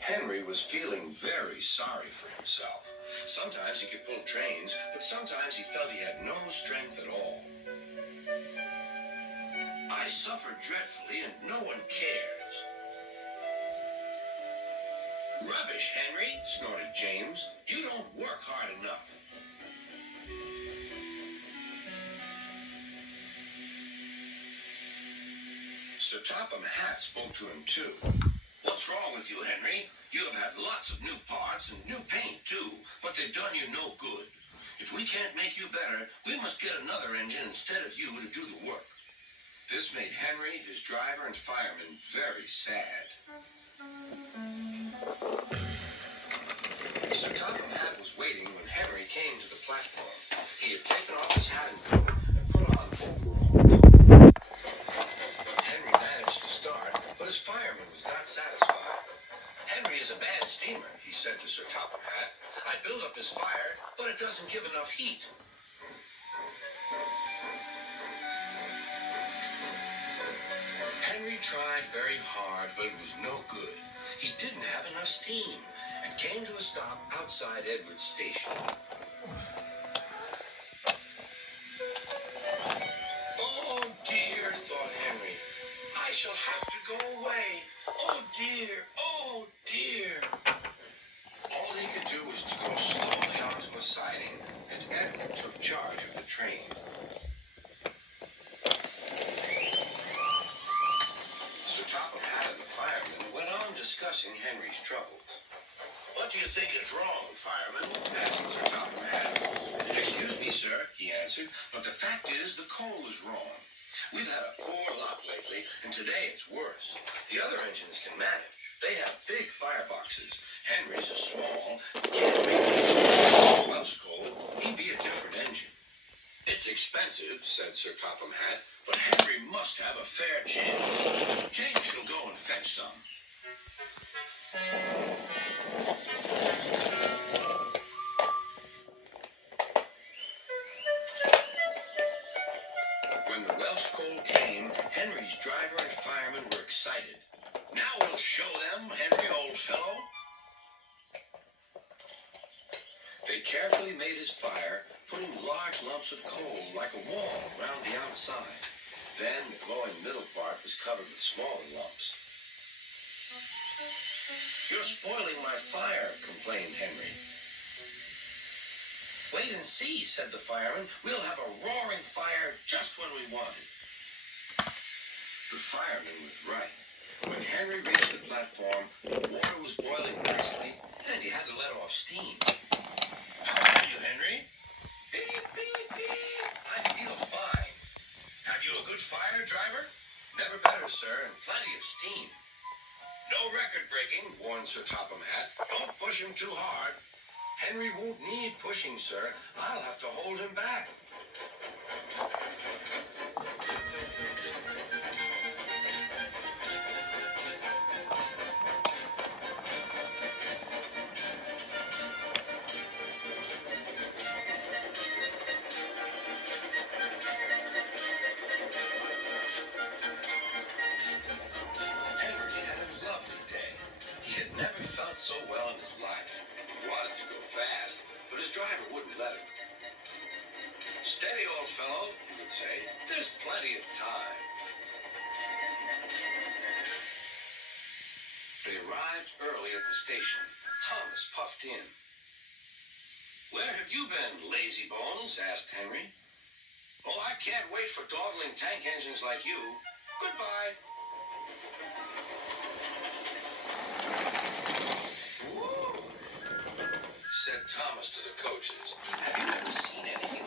Henry was feeling very sorry for himself. Sometimes he could pull trains, but sometimes he felt he had no strength at all. I suffer dreadfully and no one cares. Rubbish, Henry, snorted James. You don't work hard enough. Sir Topham Hatt spoke to him too. What's wrong with you, Henry? You have had lots of new parts and new paint too, but they've done you no good. If we can't make you better, we must get another engine instead of you to do the work. This made Henry, his driver, and fireman very sad. Sir Topham Hatt was waiting when Henry came to the platform. He had taken off his hat and coat and put on overalls. Henry managed to start, but his fireman was not satisfied. Henry is a bad steamer, he said to Sir Topham Hatt. I build up his fire, but it doesn't give enough heat. Henry tried very hard, but it was no good. He didn't have enough steam and came to a stop outside Edward's station. Oh dear, thought Henry. I shall have to go away. Oh dear, oh dear. All he could do was to go slowly onto a siding, and Edward took charge of the train. Sir Topham Hatt and the fireman went on discussing Henry's troubles. What do you think is wrong, fireman? Asked Sir Topham Hatt. Excuse me, sir, he answered, but the fact is the coal is wrong. We've had a poor luck lately, and today it's worse. The other engines can manage. They have big fireboxes. Henry's is small, and can't make it. Welsh coal, he'd be a different engine. It's expensive, said Sir Topham Hatt, but Henry must have a fair chance. James shall go and fetch some. When the Welsh coal came, Henry's driver and fireman were excited. Now we'll show them, Henry, old fellow. They carefully made his fire, putting large lumps of coal like a wall round the outside. Then the glowing middle part was covered with smaller lumps. You're spoiling my fire, complained Henry. Wait and see, said the fireman. We'll have a roaring fire just when we want it. The fireman was right. When Henry reached the platform, the water was boiling nicely, and he had to let off steam. How are you, Henry? Beep, beep, beep. I feel fine. Have you a good fire, driver? Never better, sir, and plenty of steam. No record breaking, warned Sir Topham Hatt. Don't push him too hard. Henry won't need pushing, sir. I'll have to hold him back. So well in his life. He wanted to go fast, but his driver wouldn't let him. Steady, old fellow, he would say. There's plenty of time. They arrived early at the station. Thomas puffed in. Where have you been, lazy bones? Asked Henry. Oh, I can't wait for dawdling tank engines like you. Goodbye. Said Thomas to the coaches. Have you ever seen anything